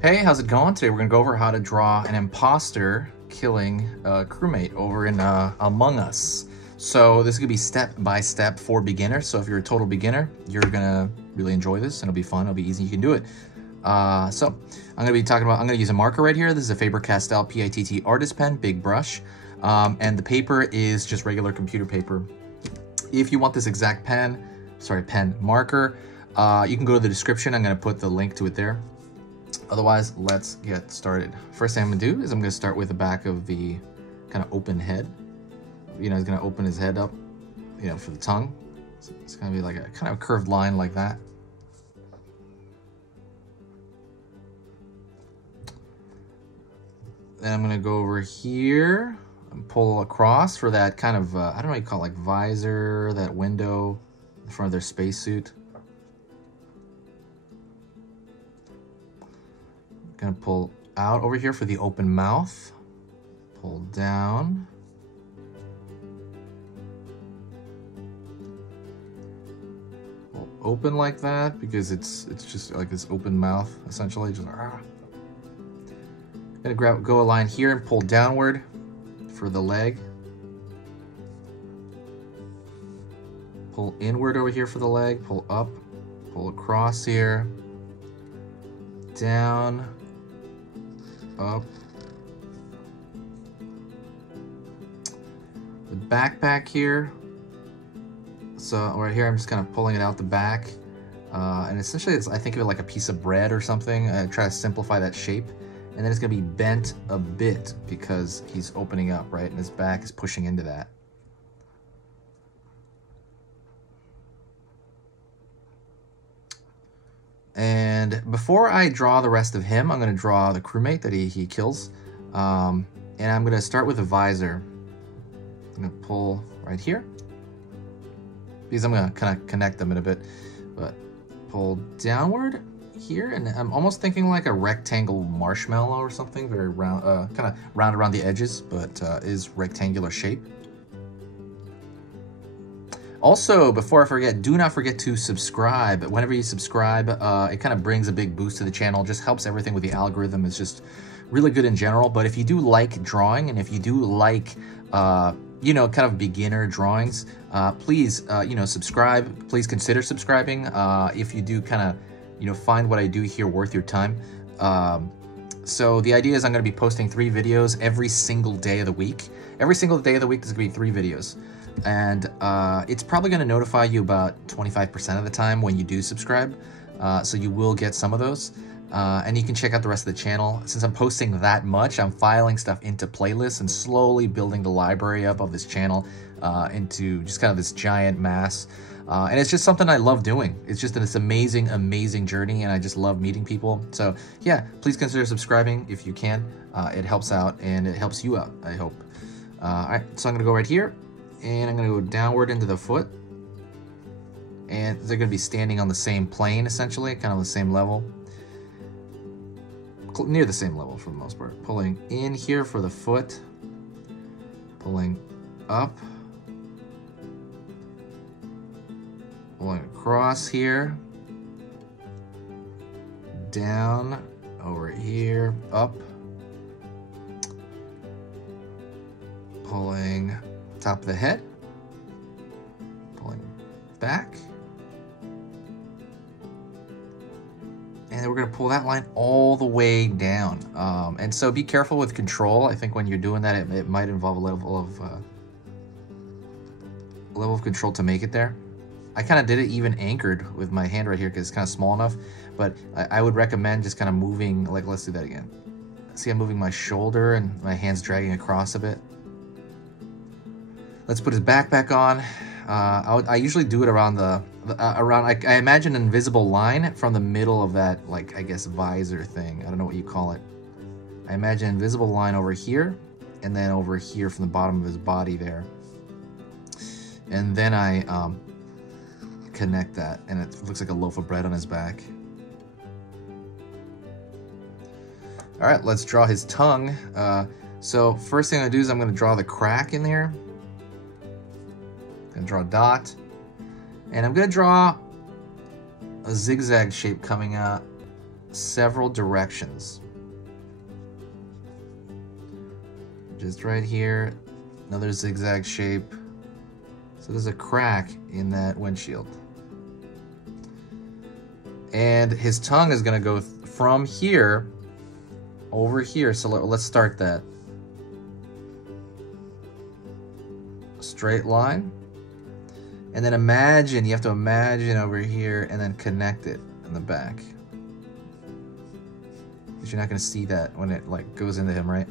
Hey, how's it going? Today we're gonna go over how to draw an imposter killing a crewmate over in Among Us. So this is gonna be step by step for beginners. So if you're a total beginner, you're gonna really enjoy this and it'll be fun, it'll be easy, you can do it. So I'm gonna use a marker right here. This is a Faber-Castell PITT artist pen, big brush. And the paper is just regular computer paper. If you want this exact pen marker, you can go to the description. I'm gonna put the link to it there. Otherwise, let's get started. First thing I'm gonna do is I'm gonna start with the back of the kind of open head. You know, he's gonna open his head up, you know, for the tongue. So it's gonna be like a kind of curved line like that. Then I'm gonna go over here and pull across for that kind of, I don't know what you call it, like visor, that window in front of their spacesuit. Gonna pull out over here for the open mouth. Pull down. Pull open like that because it's just like this open mouth essentially. Just Gonna go a line here and pull downward for the leg. Pull inward over here for the leg. Pull up. Pull across here. Down. Up. The backpack here. So right here, I'm just kind of pulling it out the back. And essentially, I think of it like a piece of bread or something. I try to simplify that shape. And then it's going to be bent a bit because he's opening up, right? And his back is pushing into that. And before I draw the rest of him, I'm going to draw the crewmate that he kills. And I'm going to start with a visor. I'm going to pull right here. Because I'm going to kind of connect them in a bit. But pull downward here. And I'm almost thinking like a rectangle marshmallow or something. Very round, kind of round around the edges, but is rectangular shape. Also, before I forget, do not forget to subscribe. Whenever you subscribe, it kind of brings a big boost to the channel. Just helps everything with the algorithm. It's just really good in general. But if you do like drawing and if you do like, you know, kind of beginner drawings, please, you know, subscribe. Please consider subscribing if you do kind of, you know, find what I do here worth your time. So the idea is I'm going to be posting 3 videos every single day of the week. Every single day of the week, there's going to be 3 videos. And it's probably going to notify you about 25% of the time when you do subscribe. So you will get some of those. And you can check out the rest of the channel. Since I'm posting that much, I'm filing stuff into playlists and slowly building the library up of this channel into just kind of this giant mass. And it's just something I love doing. It's just this amazing, amazing journey, and I just love meeting people. So yeah, please consider subscribing if you can. It helps out, and it helps you out, I hope. All right, so I'm going to go right here. And I'm going to go downward into the foot. And they're going to be standing on the same plane, essentially, kind of the same level. Near the same level for the most part. Pulling in here for the foot. Pulling up. Pulling across here. Down. Over here. Up. Pulling top of the head, pulling back, and then we're going to pull that line all the way down. And so be careful with control. I think when you're doing that, it might involve a level of control to make it there. I kind of did it even anchored with my hand right here because it's kind of small enough, but I would recommend just kind of moving, like, let's do that again. See, I'm moving my shoulder and my hand's dragging across a bit. Let's put his backpack on. I usually do it around I imagine an invisible line from the middle of that, like, I guess, visor thing. I don't know what you call it. I imagine an invisible line over here, and then over here from the bottom of his body there. And then I connect that, and it looks like a loaf of bread on his back. All right, let's draw his tongue. So first thing I'm gonna do is I'm gonna draw the crack in there. Gonna draw a dot, and I'm gonna draw a zigzag shape coming out several directions. Just right here, another zigzag shape. So there's a crack in that windshield. And his tongue is gonna go from here over here. So let's start that. Straight line. And then imagine, you have to imagine over here and then connect it in the back. Because you're not gonna see that when it like goes into him, right?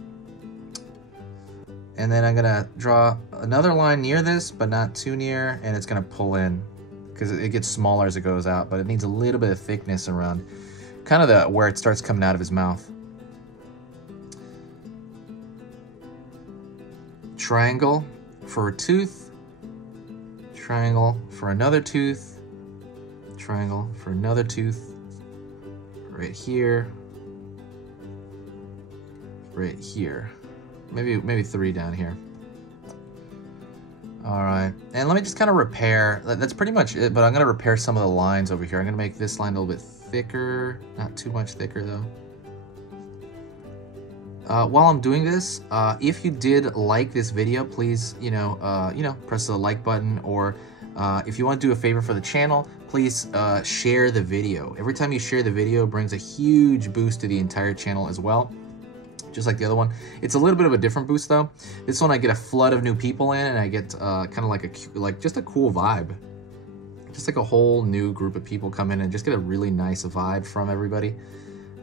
And then I'm gonna draw another line near this, but not too near, and it's gonna pull in because it gets smaller as it goes out, but it needs a little bit of thickness around kind of where it starts coming out of his mouth. Triangle for a tooth, triangle for another tooth, triangle for another tooth, right here, right here. Maybe 3 down here. All right, and let me just kind of repair. That's pretty much it, but I'm gonna repair some of the lines over here. I'm gonna make this line a little bit thicker, not too much thicker though. While I'm doing this, if you did like this video, please, press the like button, or if you want to do a favor for the channel, please share the video. Every time you share the video, it brings a huge boost to the entire channel as well. Just like the other one. It's a little bit of a different boost though. This one I get a flood of new people in, and I get kind of like just a cool vibe. Just like a whole new group of people come in and just get a really nice vibe from everybody.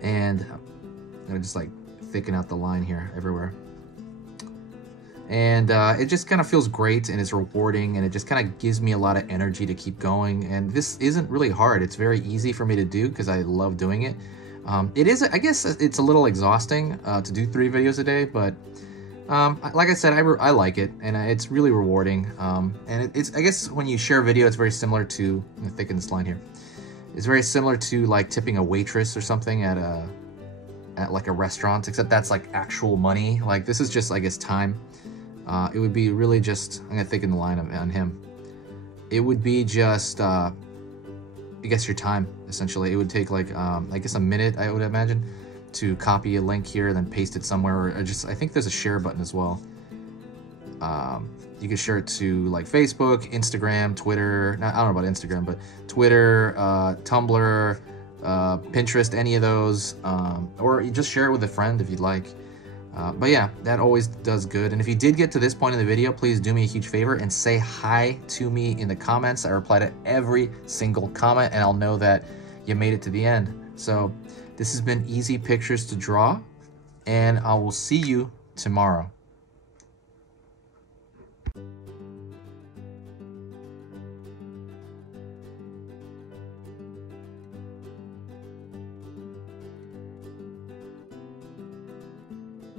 And I'm gonna just like thicken out the line here everywhere. And it just kind of feels great, and it's rewarding, and it just kind of gives me a lot of energy to keep going. And this isn't really hard. It's very easy for me to do because I love doing it. It is, I guess it's a little exhausting to do 3 videos a day, but like I said, I like it, and it's really rewarding. And it's, I guess when you share a video, it's very similar to, I'm gonna thicken this line here. It's very similar to like tipping a waitress or something at like a restaurant, except that's like actual money. Like this is just, I guess, time. It would be really just, I'm gonna thicken the line on him. It would be just, I guess your time, essentially. It would take like, I guess a minute, I would imagine, to copy a link here, then paste it somewhere, or just, I think there's a share button as well. You can share it to like Facebook, Instagram, Twitter, I don't know about Instagram, but Twitter, Tumblr, Pinterest, any of those, or you just share it with a friend if you'd like. But yeah, that always does good. And if you did get to this point in the video, please do me a huge favor and say hi to me in the comments. I reply to every single comment, and I'll know that you made it to the end. So this has been Easy Pictures to Draw, and I will see you tomorrow.